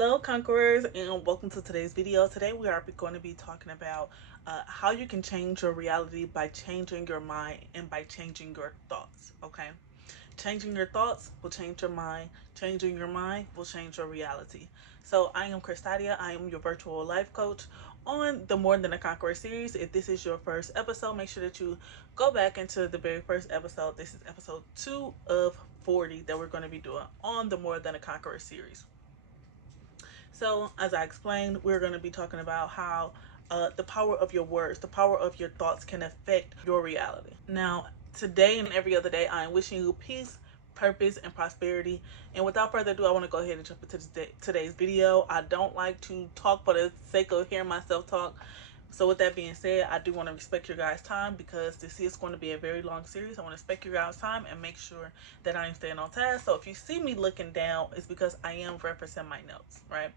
Hello Conquerors, and welcome to today's video. Today we are going to be talking about how you can change your reality by changing your mind and by changing your thoughts. Okay, changing your thoughts will change your mind. Changing your mind will change your reality. So I am Christadia. I am your virtual life coach on the More Than a Conqueror series. If this is your first episode, make sure that you go back into the very first episode. This is episode 2 of 40 that we're going to be doing on the More Than a Conqueror series. So, as I explained, we're going to be talking about how the power of your words, the power of your thoughts can affect your reality. Now, today and every other day, I am wishing you peace, purpose, and prosperity. And without further ado, I want to go ahead and jump into today's video. I don't like to talk for the sake of hearing myself talk. So with that being said, I do want to respect your guys' time because this is going to be a very long series. I want to respect your guys' time and make sure that I am staying on task. So if you see me looking down, it's because I am referencing my notes, right?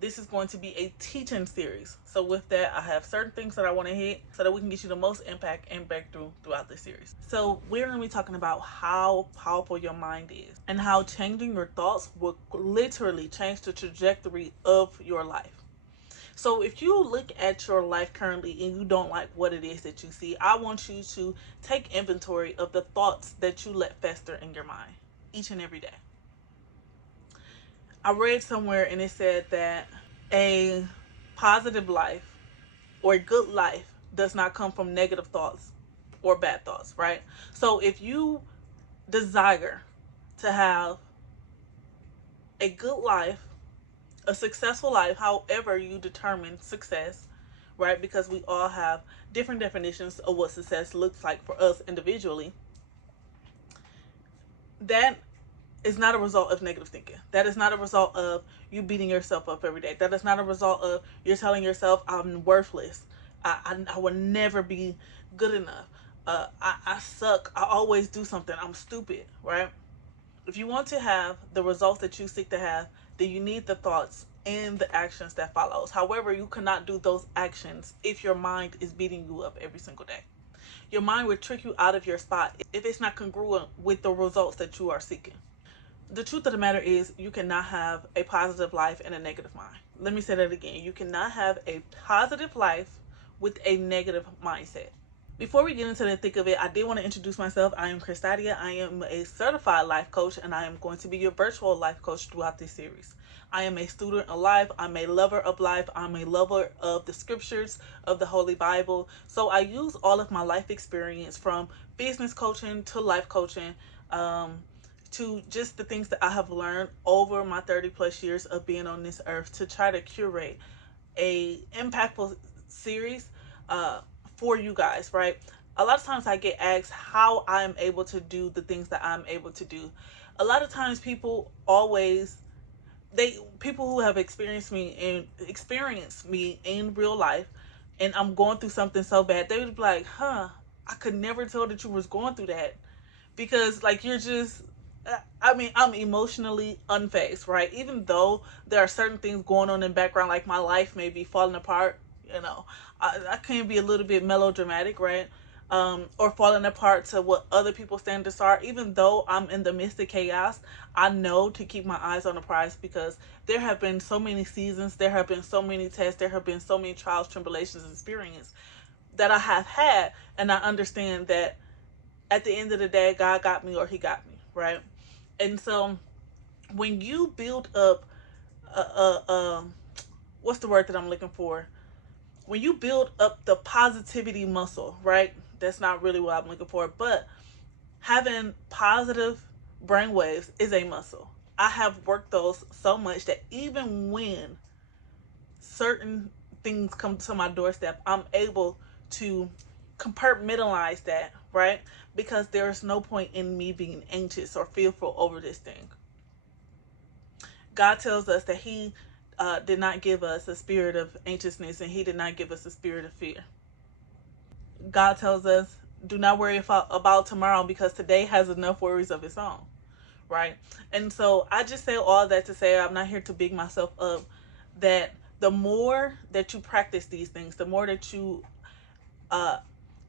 This is going to be a teaching series. So with that, I have certain things that I want to hit so that we can get you the most impact and breakthrough throughout this series. So we're going to be talking about how powerful your mind is and how changing your thoughts will literally change the trajectory of your life. So if you look at your life currently and you don't like what it is that you see, I want you to take inventory of the thoughts that you let fester in your mind each and every day. I read somewhere and it said that a positive life or a good life does not come from negative thoughts or bad thoughts, right? So if you desire to have a good life, a successful life, however you determine success, right? Because we all have different definitions of what success looks like for us individually. That is not a result of negative thinking. That is not a result of you beating yourself up every day. That is not a result of you're telling yourself, I'm worthless. I will never be good enough. I suck. I always do something. I'm stupid, right? If you want to have the results that you seek to have, then you need the thoughts and the actions that follows. However, you cannot do those actions if your mind is beating you up every single day. Your mind will trick you out of your spot if it's not congruent with the results that you are seeking. The truth of the matter is you cannot have a positive life and a negative mind. Let me say that again. You cannot have a positive life with a negative mindset. Before we get into the thick of it, I did want to introduce myself. I am Christadia. I am a certified life coach, and I am going to be your virtual life coach throughout this series. I am a student of life. I'm a lover of life. I'm a lover of the scriptures of the Holy Bible. So I use all of my life experience from business coaching to life coaching, to just the things that I have learned over my 30 plus years of being on this earth to try to curate a impactful series for you guys, right? A lot of times I get asked how I'm able to do the things that I'm able to do. A lot of times people who have experienced me in real life, and I'm going through something so bad, they would be like, I could never tell that you was going through that, because like you're just, I'm emotionally unfazed, right? Even though there are certain things going on in the background, like my life may be falling apart, I can be a little bit melodramatic, right? Or falling apart to what other people's standards are. Even though I'm in the midst of chaos, I know to keep my eyes on the prize, because there have been so many seasons, there have been so many tests, there have been so many trials, tribulations, and experience that I have had, and I understand that at the end of the day, God got me or He got me, right? And so when you build up what's the word that I'm looking for? When you build up the positivity muscle, right? That's not really what I'm looking for, but having positive brainwaves is a muscle. I have worked those so much that even when certain things come to my doorstep, I'm able to compartmentalize that, right? Because there's no point in me being anxious or fearful over this thing. God tells us that He did not give us a spirit of anxiousness, and He did not give us a spirit of fear. God tells us, do not worry about tomorrow, because today has enough worries of its own, right? And so I just say all that to say, I'm not here to big myself up, that the more that you practice these things, the more that you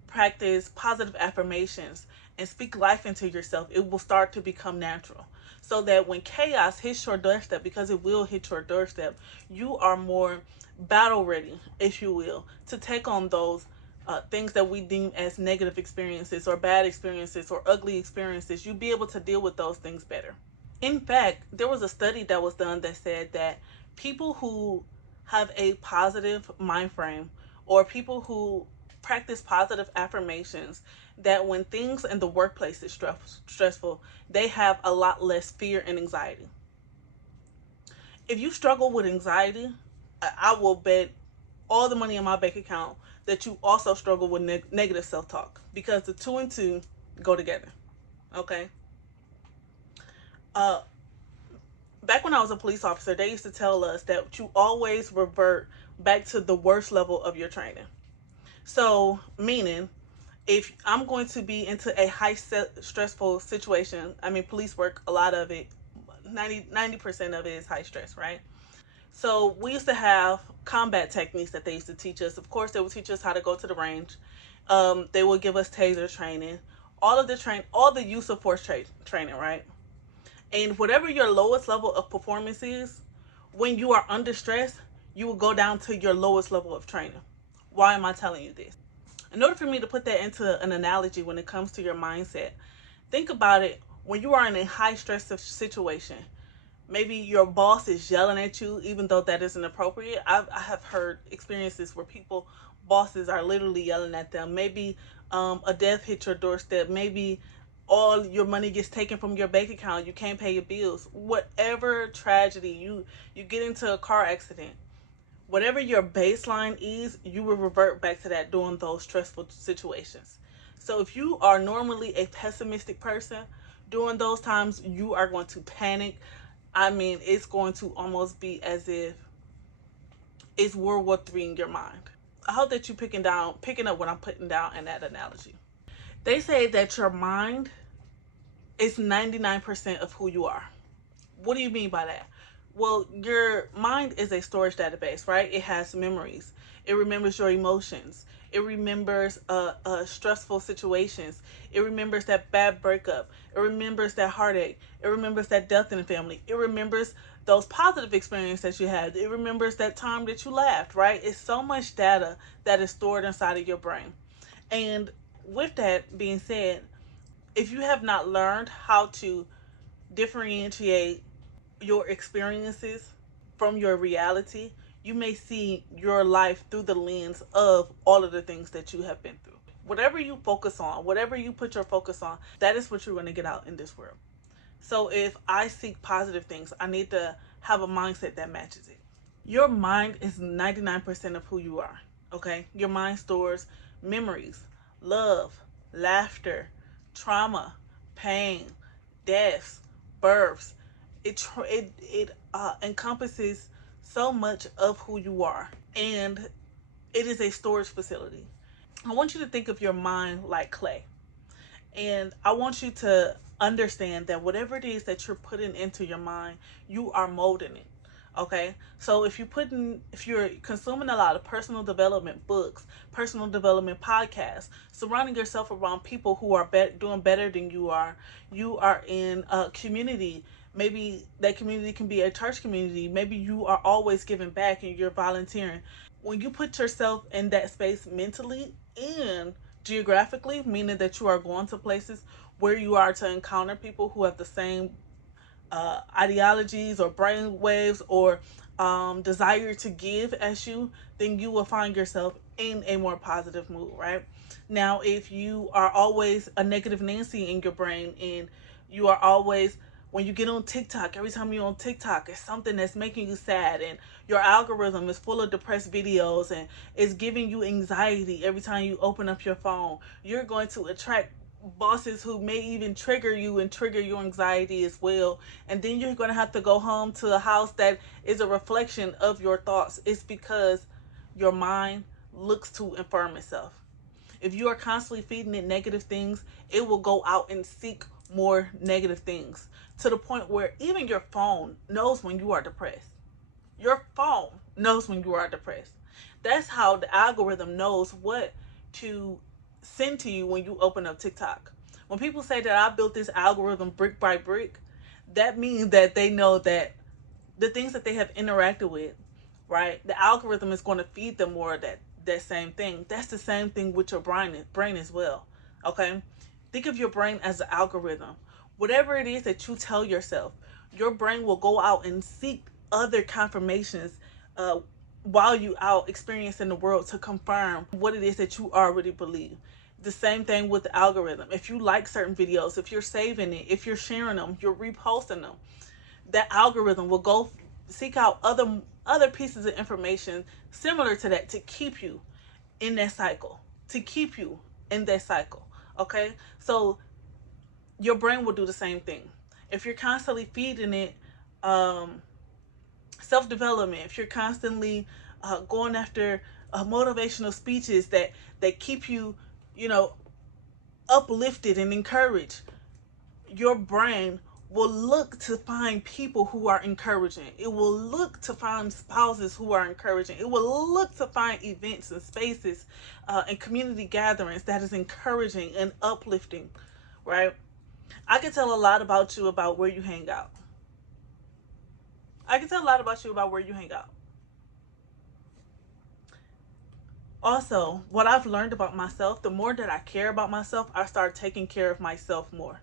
practice positive affirmations and speak life into yourself, it will start to become natural. so that when chaos hits your doorstep, because it will hit your doorstep, you are more battle ready, if you will, to take on those things that we deem as negative experiences or bad experiences or ugly experiences. You'll be able to deal with those things better. In fact, there was a study that was done that said that people who have a positive mind frame, or people who practice positive affirmations, that when things in the workplace is stressful, they have a lot less fear and anxiety. If you struggle with anxiety, I will bet all the money in my bank account that you also struggle with negative self-talk, because the two and two go together. Okay. uh Back when I was a police officer, they used to tell us that you always revert back to the worst level of your training. So, meaning, if I'm going to be into a stressful situation, I mean, police work, a lot of it, 90% of it is high stress, right? So, we used to have combat techniques that they used to teach us. Of course, they would teach us how to go to the range. They would give us taser training, all the use of force training, right? And whatever your lowest level of performance is, when you are under stress, you will go down to your lowest level of training. Why am I telling you this? In order for me to put that into an analogy when it comes to your mindset, think about it when you are in a high stress situation. Maybe your boss is yelling at you, even though that isn't appropriate. I have heard experiences where bosses are literally yelling at them. Maybe a death hits your doorstep. Maybe all your money gets taken from your bank account. You can't pay your bills. Whatever tragedy, you get into a car accident. Whatever your baseline is, you will revert back to that during those stressful situations. So if you are normally a pessimistic person, during those times you are going to panic. I mean, it's going to almost be as if it's World War III in your mind. I hope that you picking up what I'm putting down in that analogy. They say that your mind is 99% of who you are. What do you mean by that? Well, your mind is a storage database, right? It has memories. It remembers your emotions. It remembers stressful situations. It remembers that bad breakup. It remembers that heartache. It remembers that death in the family. It remembers those positive experiences that you had. It remembers that time that you laughed, right? It's so much data that is stored inside of your brain. And with that being said, if you have not learned how to differentiate your experiences from your reality, you may see your life through the lens of all of the things that you have been through. Whatever you focus on, whatever you put your focus on, that is what you're going to get out in this world. So if I seek positive things, I need to have a mindset that matches it. Your mind is 99% of who you are. Okay? Your mind stores memories, love, laughter, trauma, pain, deaths, births. It encompasses so much of who you are, and it is a storage facility. I want you to think of your mind like clay. And I want you to understand that whatever it is that you're putting into your mind, you are molding it. Okay? So if you're consuming a lot of personal development books, personal development podcasts, surrounding yourself around people who are doing better than you are in a community. Maybe that community can be a church community. Maybe you are always giving back and you're volunteering. When you put yourself in that space mentally and geographically, meaning that you are going to places where you are to encounter people who have the same ideologies or brain waves or desire to give as you, then you will find yourself in a more positive mood, right? Now, if you are always a negative Nancy in your brain and you are always, when you get on TikTok, every time you're on TikTok, it's something that's making you sad, and your algorithm is full of depressed videos and it's giving you anxiety every time you open up your phone, you're going to attract bosses who may even trigger you and trigger your anxiety as well. And then you're going to have to go home to a house that is a reflection of your thoughts. It's because your mind looks to affirm itself. If you are constantly feeding it negative things, it will go out and seek more negative things, to the point where even your phone knows when you are depressed. Your phone knows when you are depressed. That's how the algorithm knows what to send to you when you open up TikTok. When people say that I built this algorithm brick by brick, that means that they know that the things that they have interacted with, right? The algorithm is going to feed them more of that same thing. That's the same thing with your brain as well. Okay? Think of your brain as an algorithm. Whatever it is that you tell yourself, your brain will go out and seek other confirmations uh, while you out experiencing the world to confirm what it is that you already believe. The same thing with the algorithm. If you like certain videos, if you're saving it, if you're sharing them, you're reposting them, that algorithm will go seek out other pieces of information similar to that to keep you in that cycle, to keep you in that cycle. Okay, so your brain will do the same thing. If you're constantly feeding it um, self-development, if you're constantly going after motivational speeches that keep you, you know, uplifted and encouraged, your brain will look to find people who are encouraging. It will look to find spouses who are encouraging. It will look to find events and spaces and community gatherings that is encouraging and uplifting, right? I can tell a lot about you about where you hang out. I can tell a lot about you about where you hang out. Also, what I've learned about myself, the more that I care about myself, I start taking care of myself more.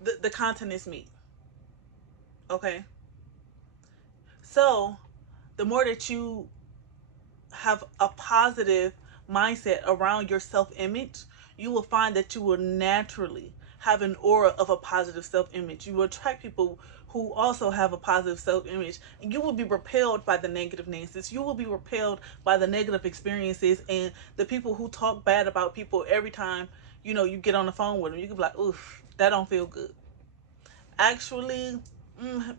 The content is me. Okay? So, the more that you have a positive mindset around your self image, you will find that you will naturally have an aura of a positive self image. You will attract people who also have a positive self image, and you will be repelled by the negative Nancy's. You will be repelled by the negative experiences and the people who talk bad about people every time you get on the phone with them. You can be like, oof, that don't feel good. Actually,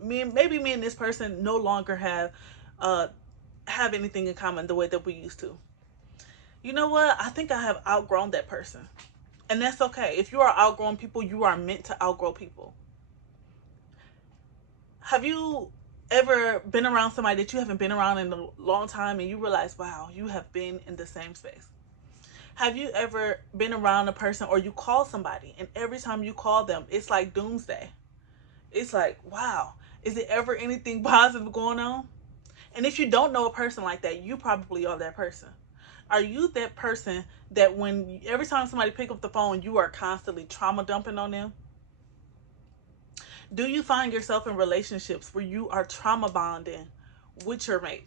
maybe me and this person no longer uh, have anything in common the way that we used to. You know what? I think I have outgrown that person. And that's okay. If you are outgrowing people, you are meant to outgrow people. Have you ever been around somebody that you haven't been around in a long time and you realize, wow, you have been in the same space? Have you ever been around a person or you call somebody and every time you call them, it's like doomsday? It's like, wow, is it ever anything positive going on? And if you don't know a person like that, you probably are that person. Are you that person that when every time somebody pick up the phone, you are constantly trauma dumping on them? Do you find yourself in relationships where you are trauma bonding with your mate?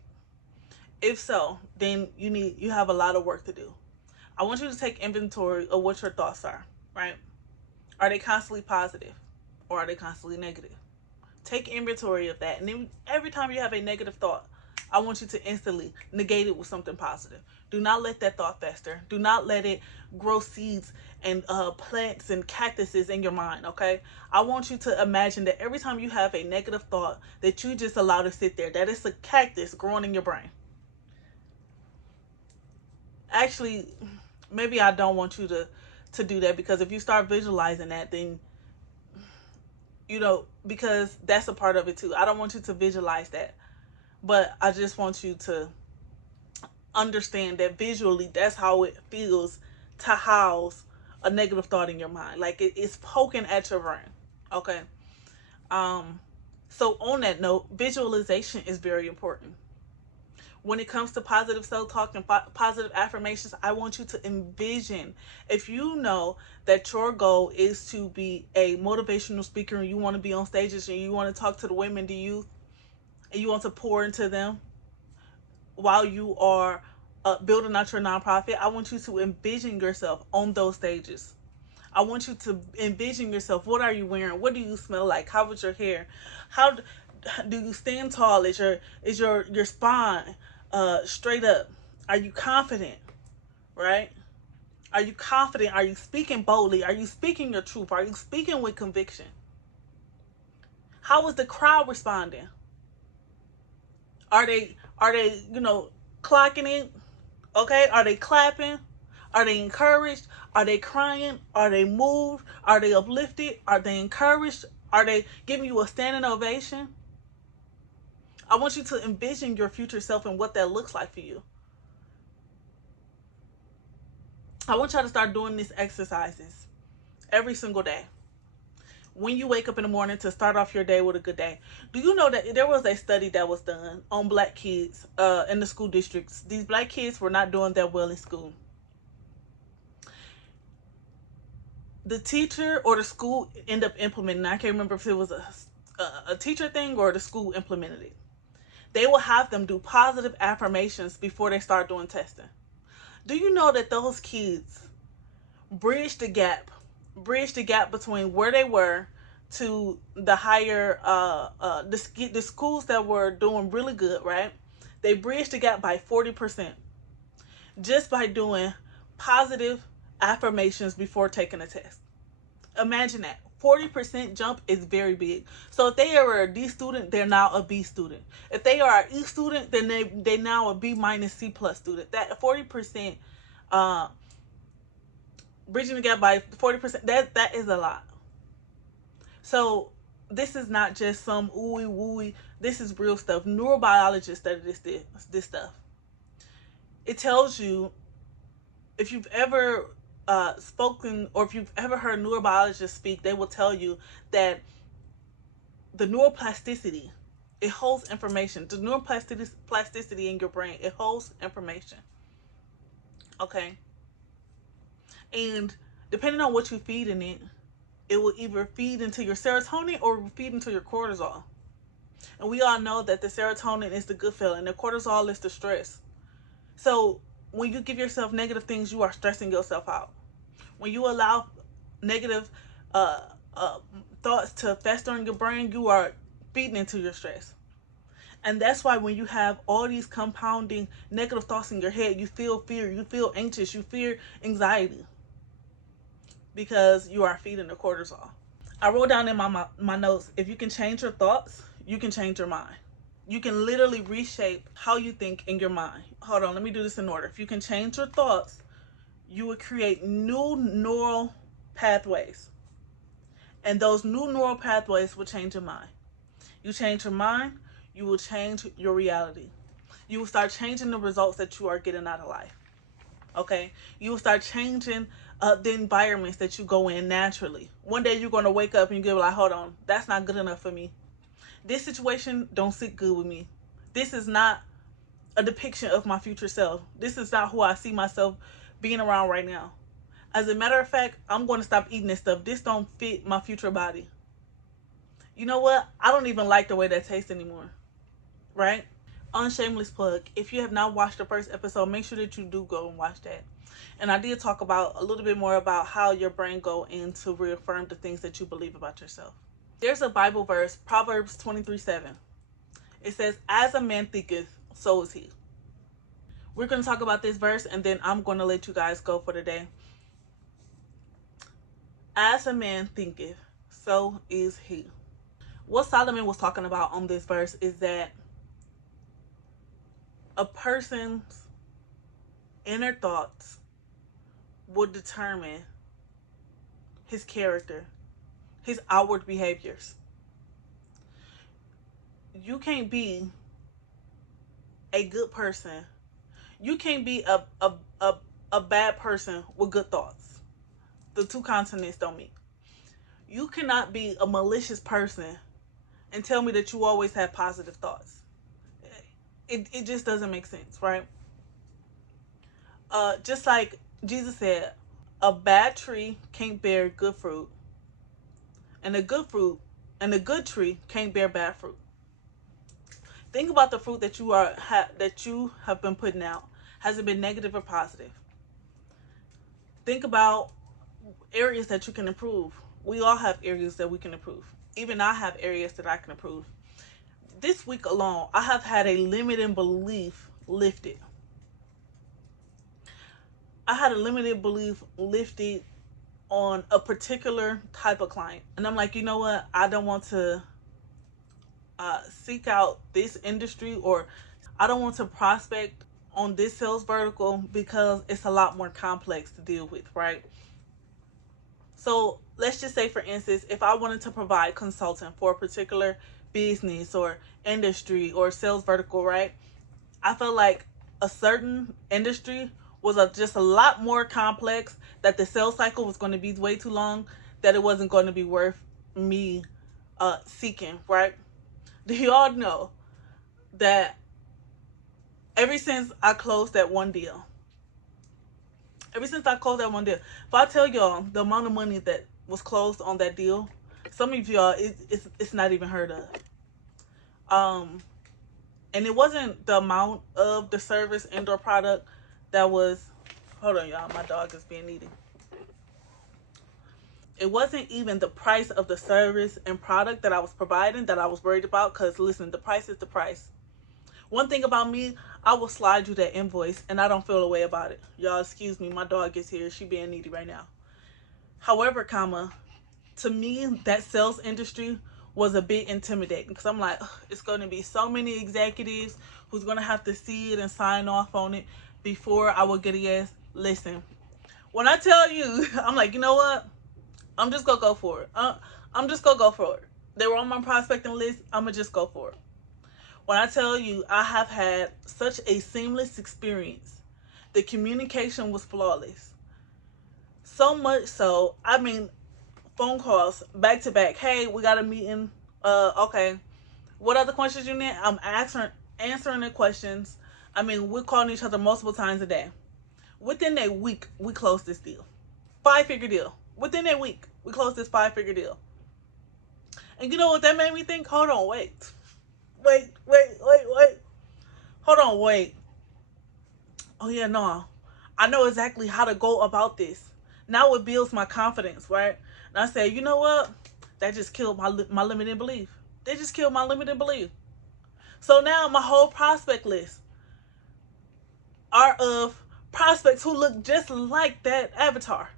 If so, then you have a lot of work to do. I want you to take inventory of what your thoughts are, right? Are they constantly positive or are they constantly negative? Take inventory of that. And then every time you have a negative thought, I want you to instantly negate it with something positive. Do not let that thought fester. Do not let it grow seeds and plants and cactuses in your mind, okay? I want you to imagine that every time you have a negative thought that you just allow to sit there, that it's a cactus growing in your brain. Actually, maybe I don't want you to do that, because if you start visualizing that, then because that's a part of it too. I don't want you to visualize that, but I just want you to understand that visually that's how it feels to house a negative thought in your mind. Like it's poking at your brain. Okay. Um so on that note, visualization is very important. When it comes to positive self-talk and positive affirmations, I want you to envision, if you know that your goal is to be a motivational speaker and you want to be on stages and you want to talk to the women, the youth, and you want to pour into them while you are building out your nonprofit, I want you to envision yourself on those stages. I want you to envision yourself. What are you wearing? What do you smell like? How was your hair? How do you stand tall? Is your spine straight up? Are you confident? Right? Are you confident? Are you speaking boldly? Are you speaking your truth? Are you speaking with conviction? How is the crowd responding? Are they clocking it? Okay? Are they clapping? Are they encouraged? Are they crying? Are they moved? Are they uplifted? Are they encouraged? Are they giving you a standing ovation? I want you to envision your future self and what that looks like for you. I want y'all to start doing these exercises every single day. when you wake up in the morning to start off your day with a good day. Do you know that there was a study that was done on black kids in the school districts? These black kids were not doing that well in school. The teacher or the school end up implementing, I can't remember if it was a teacher thing or the school implemented it. They will have them do positive affirmations before they start doing testing. Do you know that those kids bridged the gap between where they were to the higher the schools that were doing really good, right? They bridged the gap by 40% just by doing positive affirmations before taking a test. Imagine that. 40% jump is very big. So if they are a D student, they're now a B student. If they are an E student, then they now a B minus C plus student. That 40% bridging the gap by 40%, that is a lot. So this is not just some ooey wooey. This is real stuff. Neurobiologists study this stuff. It tells you, if you've ever spoken, or if you've ever heard neurobiologists speak, they will tell you that the neuroplasticity, it holds information. The neuroplasticity in your brain, it holds information. Okay? And depending on what you feed in it, it will either feed into your serotonin or feed into your cortisol. And we all know that the serotonin is the good feeling, the cortisol is the stress. So when you give yourself negative things, you are stressing yourself out. When you allow negative thoughts to fester in your brain, you are feeding into your stress. And that's why when you have all these compounding negative thoughts in your head, you feel fear, you feel anxious, you fear anxiety, because you are feeding the cortisol. I wrote down in my notes, if you can change your thoughts, you can change your mind. You can literally reshape how you think in your mind. Hold on, let me do this in order. If you can change your thoughts, you will create new neural pathways. And those new neural pathways will change your mind. You change your mind, you will change your reality. You will start changing the results that you are getting out of life. Okay? You will start changing the environments that you go in naturally. One day you're going to wake up and you're going to be like, hold on, that's not good enough for me. This situation don't sit good with me. This is not a depiction of my future self. This is not who I see myself being around right now. As a matter of fact, I'm going to stop eating this stuff. This don't fit my future body. You know what? I don't even like the way that tastes anymore. Right? Unshameless plug. If you have not watched the first episode, make sure that you do go and watch that. And I did talk about a little bit more about how your brain go in to reaffirm the things that you believe about yourself. There's a Bible verse, Proverbs 23:7. It says, as a man thinketh, so is he. We're going to talk about this verse, and then I'm going to let you guys go for the day. As a man thinketh, so is he. What Solomon was talking about on this verse is that a person's inner thoughts will determine his character, his outward behaviors. You can't be a good person. You can't be a bad person with good thoughts. The two continents don't meet. You cannot be a malicious person and tell me that you always have positive thoughts. It just doesn't make sense, right? Just like Jesus said, a bad tree can't bear good fruit, and a good tree can't bear bad fruit. Think about the fruit that you have been putting out. Has it been negative or positive? Think about areas that you can improve. We all have areas that we can improve. Even I have areas that I can improve. This week alone, I have had a limiting belief lifted. I had a limited belief lifted on a particular type of client. And I'm like, you know what? I don't want to seek out this industry, or I don't want to prospect on this sales vertical because it's a lot more complex to deal with, right? So let's just say, for instance, if I wanted to provide consulting for a particular business or industry or sales vertical, right? I felt like a certain industry was just a lot more complex, that the sales cycle was going to be way too long, that it wasn't going to be worth me seeking, right? Do y'all know that ever since I closed that one deal, if I tell y'all the amount of money that was closed on that deal, some of y'all, it's not even heard of. Um, and it wasn't the amount of the service and/or product that was. Hold on, y'all. My dog is being needy. It wasn't even the price of the service and product that I was providing that I was worried about. Cause listen, the price is the price. One thing about me, I will slide you that invoice, and I don't feel a way about it. Y'all, excuse me. My dog is here. She being needy right now. However, to me, that sales industry was a bit intimidating because I'm like, it's going to be so many executives who's going to have to see it and sign off on it before I will get a yes. Listen, when I tell you, I'm like, you know what? I'm just going to go for it. I'm just going to go for it. They were on my prospecting list. I'm going to just go for it. When I tell you, I have had such a seamless experience. The communication was flawless. So much so, I mean, phone calls back to back. Hey, we got a meeting. Okay. What other questions you need? I'm answering the questions. I mean, we're calling each other multiple times a day. Within a week, we closed this deal. 5-figure deal. Within a week, we closed this 5-figure deal. And you know what that made me think? Hold on, wait. Hold on, wait. Oh yeah, no. I know exactly how to go about this. Now it builds my confidence, right? And I say, you know what? That just killed my limiting belief. They just killed my limiting belief. So now my whole prospect list are of prospects who look just like that avatar,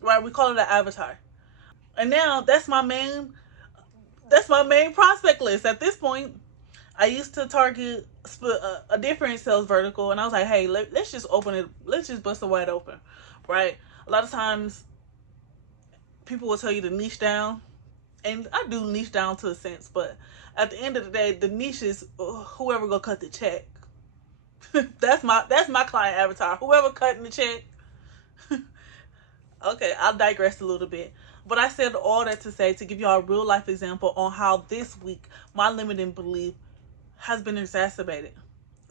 right? We call it an avatar. And now that's my main prospect list at this point. I used to target a different sales vertical, and I was like, hey, let's just open it. Let's just bust it wide open, right? A lot of times, people will tell you to niche down, and I do niche down to a sense, but at the end of the day, the niche is whoever gonna cut the check. That's my client avatar. Whoever cutting the check. Okay, I'll digress a little bit. But I said all that to say, to give y'all a real life example on how this week my limiting belief has been exacerbated.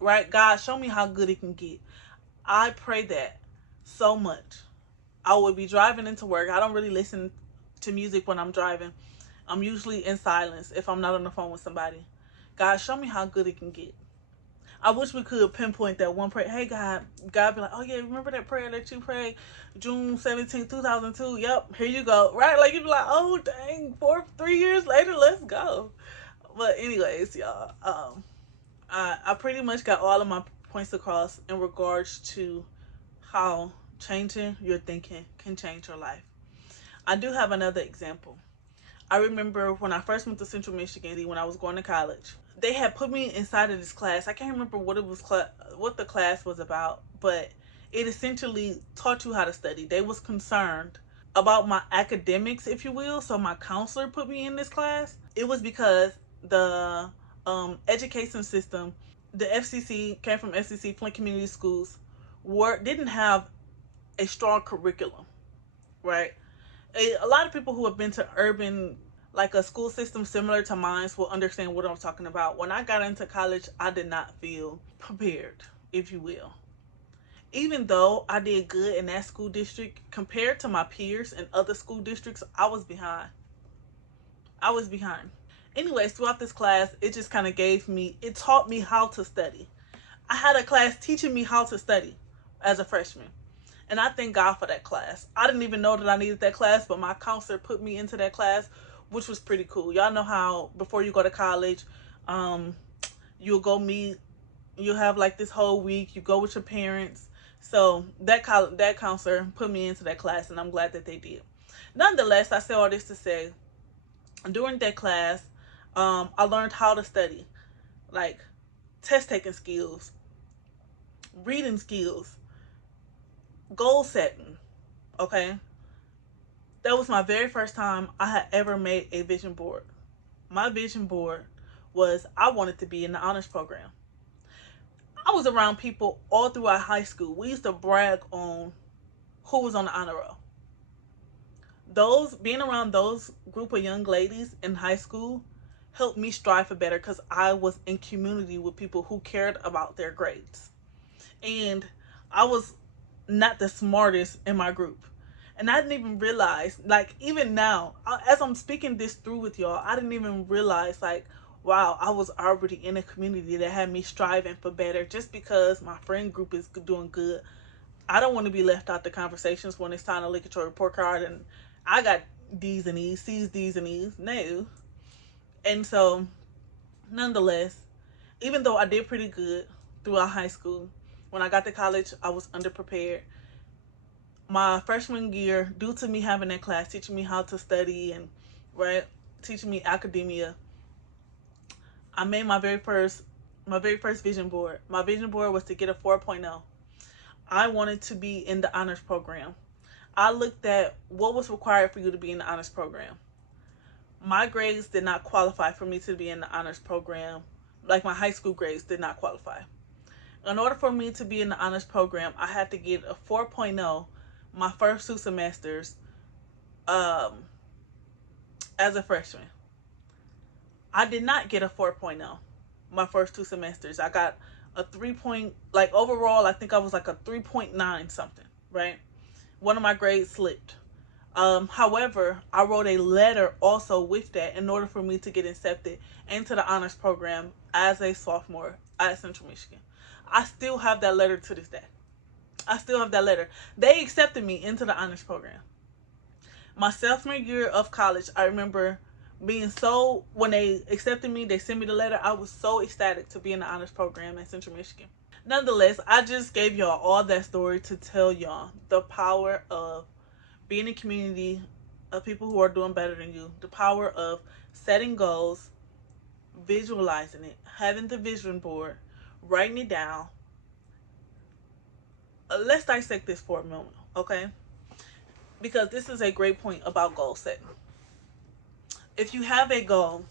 Right? God, show me how good it can get. I pray that so much. I would be driving into work. I don't really listen to music when I'm driving. I'm usually in silence if I'm not on the phone with somebody. God, show me how good it can get. I wish we could pinpoint that one prayer. Hey, God be like, oh, yeah, remember that prayer that you prayed June 17th, 2002? Yep, here you go. Right? Like, you'd be like, oh, dang, 3 years later, let's go. But anyways, y'all, I pretty much got all of my points across in regards to how changing your thinking can change your life. I do have another example. I remember when I first went to Central Michigan, when I was going to college, they had put me inside of this class. I can't remember what the class was about, but it essentially taught you how to study. They was concerned about my academics, if you will. So my counselor put me in this class. It was because the education system, the FCC came from FCC, Flint Community Schools, didn't have a strong curriculum, right? A lot of people who have been to urban, like a school system similar to mine, will understand what I'm talking about. When I got into college, I did not feel prepared, if you will. Even though I did good in that school district, compared to my peers in other school districts, I was behind. I was behind. Anyways, throughout this class, it just kind of it taught me how to study. I had a class teaching me how to study as a freshman. And I thank God for that class. I didn't even know that I needed that class, but my counselor put me into that class, which was pretty cool. Y'all know how before you go to college, um, you'll go meet, you'll have like this whole week, you go with your parents. So that counselor put me into that class, and I'm glad that they did. Nonetheless, I say all this to say, during that class, I learned how to study, like test taking skills, reading skills, goal setting. Okay, that was my very first time I had ever made a vision board. My vision board was I wanted to be in the honors program. I was around people all throughout high school. We used to brag on who was on the honor roll. Those being around those group of young ladies in high school helped me strive for better because I was in community with people who cared about their grades. And I was not the smartest in my group. And I didn't even realize, like, even now, as I'm speaking this through with y'all, I didn't even realize, like, wow, I was already in a community that had me striving for better just because my friend group is doing good. I don't want to be left out the conversations when it's time to look at your report card and I got D's and E's, C's, D's and E's. No. And so, nonetheless, even though I did pretty good throughout high school, when I got to college, I was underprepared. My freshman year, due to me having that class, teaching me how to study and right, teaching me academia, I made my very first vision board. My vision board was to get a 4.0. I wanted to be in the honors program. I looked at what was required for you to be in the honors program. My grades did not qualify for me to be in the honors program. Like my high school grades did not qualify. In order for me to be in the honors program, I had to get a 4.0 my first 2 semesters um, as a freshman. I did not get a 4.0 my first 2 semesters. I got a 3 point, like overall, I think I was like a 3.9 something, right? One of my grades slipped. However, I wrote a letter also with that in order for me to get accepted into the honors program as a sophomore at Central Michigan. I still have that letter to this day. I still have that letter. They accepted me into the honors program. My sophomore year of college, I remember being so, when they accepted me, they sent me the letter. I was so ecstatic to be in the honors program at Central Michigan. Nonetheless, I just gave y'all all that story to tell y'all the power of being in a community of people who are doing better than you, the power of setting goals, visualizing it, having the vision board, writing it down. Let's dissect this for a moment, okay? Because this is a great point about goal setting. If you have a goal,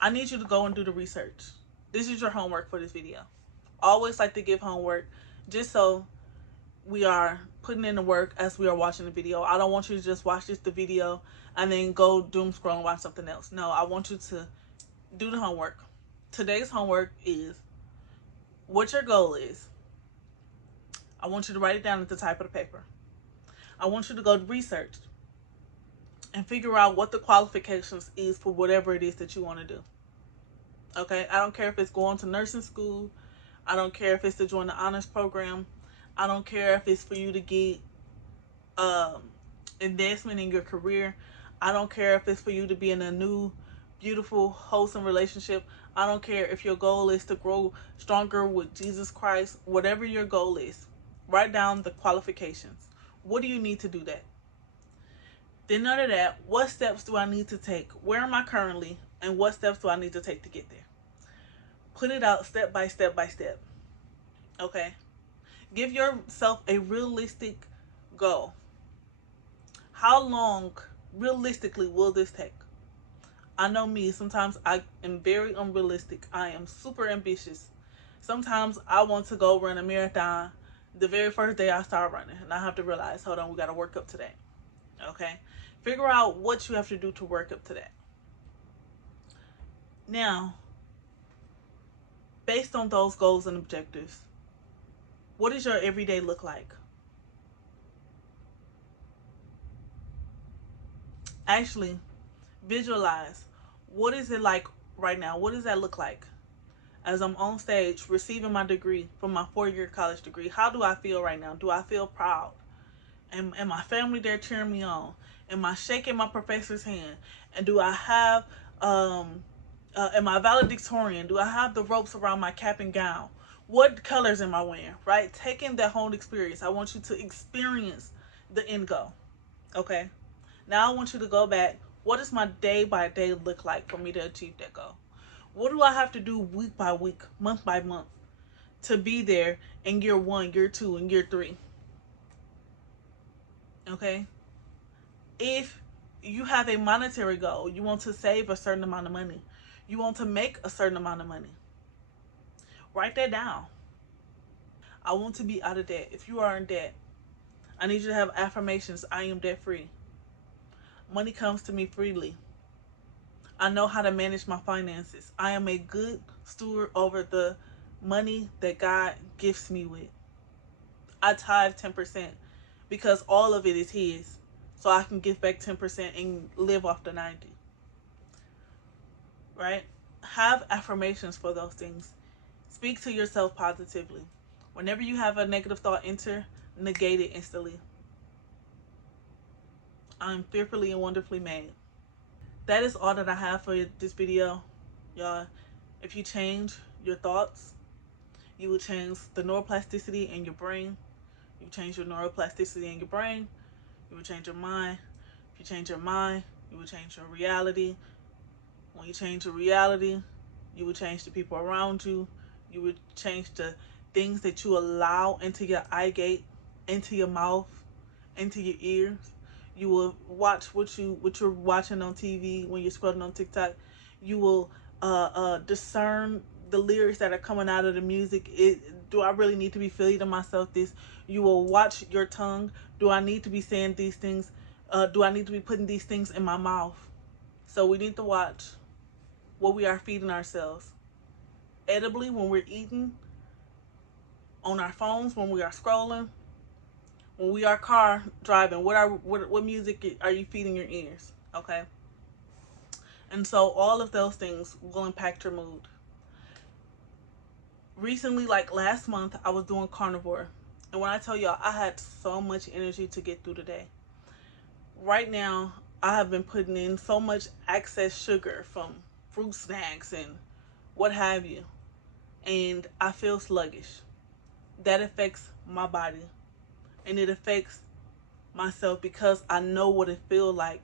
I need you to go and do the research. This is your homework for this video. Always like to give homework just so we are putting in the work as we are watching the video. I don't want you to just watch the video and then go doom scroll and watch something else. No, I want you to do the homework. Today's homework is what your goal is. I want you to write it down at the top of the paper. I want you to go research and figure out what the qualifications is for whatever it is that you want to do. Okay? I don't care if it's going to nursing school. I don't care if it's to join the honors program. I don't care if it's for you to get investment in your career. I don't care if it's for you to be in a new, beautiful, wholesome relationship. I don't care if your goal is to grow stronger with Jesus Christ. Whatever your goal is, write down the qualifications. What do you need to do that? Then under that, what steps do I need to take? Where am I currently? And what steps do I need to take to get there? Put it out step by step by step. Okay? Give yourself a realistic goal. How long, realistically, will this take? I know me, sometimes I am very unrealistic. I am super ambitious. Sometimes I want to go run a marathon the very first day I start running. And I have to realize, hold on, we got to work up to that. Okay? Figure out what you have to do to work up to that. Now, based on those goals and objectives, what does your everyday look like? Actually, visualize. What is it like right now? What does that look like? As I'm on stage receiving my degree from my 4-year college degree, how do I feel right now? Do I feel proud? And my family there cheering me on? Am I shaking my professor's hand? And do I have, am I valedictorian? Do I have the ropes around my cap and gown? What colors am I wearing, right? Taking that whole experience. I want you to experience the end goal, okay? Now I want you to go back. What does my day by day look like for me to achieve that goal? What do I have to do week by week, month by month to be there in year 1, year 2, and year 3? Okay? If you have a monetary goal, you want to save a certain amount of money, you want to make a certain amount of money, write that down. I want to be out of debt. If you are in debt, I need you to have affirmations. I am debt free. Money comes to me freely. I know how to manage my finances. I am a good steward over the money that God gifts me with. I tithe 10% because all of it is His. So I can give back 10% and live off the 90. Right? Have affirmations for those things. Speak to yourself positively. Whenever you have a negative thought enter, negate it instantly. I'm fearfully and wonderfully made. That is all that I have for this video. Y'all, if you change your thoughts, you will change the neuroplasticity in your brain. You change your neuroplasticity in your brain. You will change your mind. If you change your mind, you will change your reality. When you change your reality, you will change the people around you. You will change the things that you allow into your eye gate, into your mouth, into your ears. You will watch what you're watching on TV when you're scrolling on TikTok. You will discern the lyrics that are coming out of the music. Do I really need to be feeding myself this? You will watch your tongue. Do I need to be saying these things? Do I need to be putting these things in my mouth? So we need to watch what we are feeding ourselves. Edibly, when we're eating, on our phones, when we are scrolling, when we are car driving, what music are you feeding your ears? Okay. And so all of those things will impact your mood. Recently, like last month, I was doing Conqueror. And when I tell y'all, I had so much energy to get through the day. Right now, I have been putting in so much excess sugar from fruit snacks and what have you. And I feel sluggish. That affects my body. And it affects myself because I know what it feels like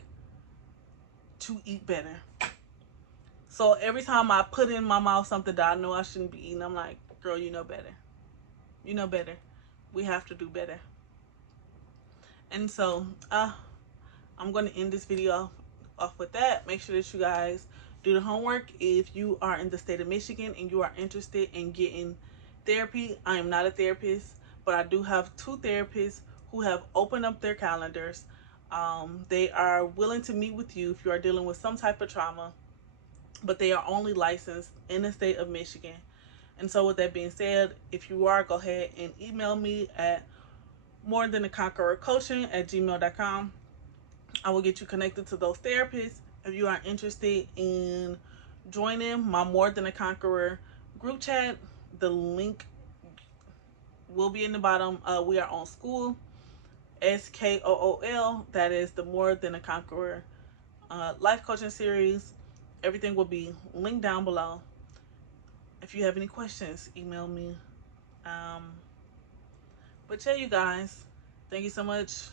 to eat better. So every time I put in my mouth something that I know I shouldn't be eating, I'm like, girl, you know better. You know better. We have to do better. And so I'm going to end this video off with that. Make sure that you guys do the homework. If you are in the state of Michigan and you are interested in getting therapy, I am not a therapist, but I do have 2 therapists who have opened up their calendars. They are willing to meet with you if you are dealing with some type of trauma, but they are only licensed in the state of Michigan. And so with that being said, if you are, go ahead and email me at morethanconquerorcoaching@gmail.com. I will get you connected to those therapists. If you are interested in joining my More Than a Conqueror group chat, the link will be in the bottom. We are on School, SKOOL. That is the More Than a Conqueror life coaching series. Everything will be linked down below. If you have any questions, email me. But yeah, you guys, thank you so much.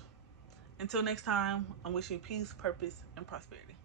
Until next time, I'm wishing you peace, purpose, and prosperity.